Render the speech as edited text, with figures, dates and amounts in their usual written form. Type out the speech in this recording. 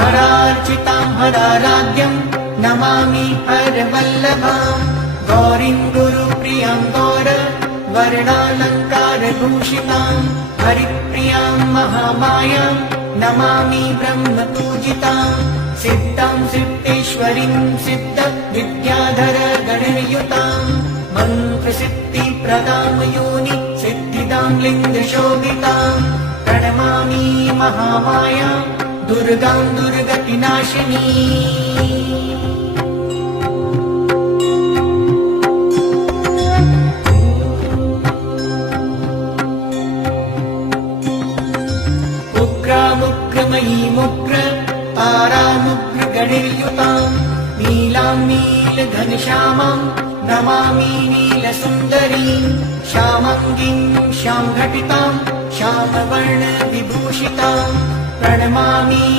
हरार्चितां हराराध्यं नमामि हरवल्लभाम् गौरीं गुरुप्रियां गौरवर्णालङ्कारभूषितां हरिप्रियां महामायां नमामि ब्रह्मपूजितां सिद्धां सिद्धेश्वरीं सिद्धविद्याधरगणयुतां मन्त्रसिद्धिप्रदां योनि सिद्धिदां लिङ्गशोभितां प्रणमामि महामायां दुर्गां दुर्गतिनाशिनी। उग्रमुग्रमयीमुग्र तारामुग्रगणयुतां नीलां नीलघनश्यामां नमामि नीलसुन्दरीं श्यामाङ्गीं श्यामघटितां श्यामवर्णविभूषितां प्रणमामि।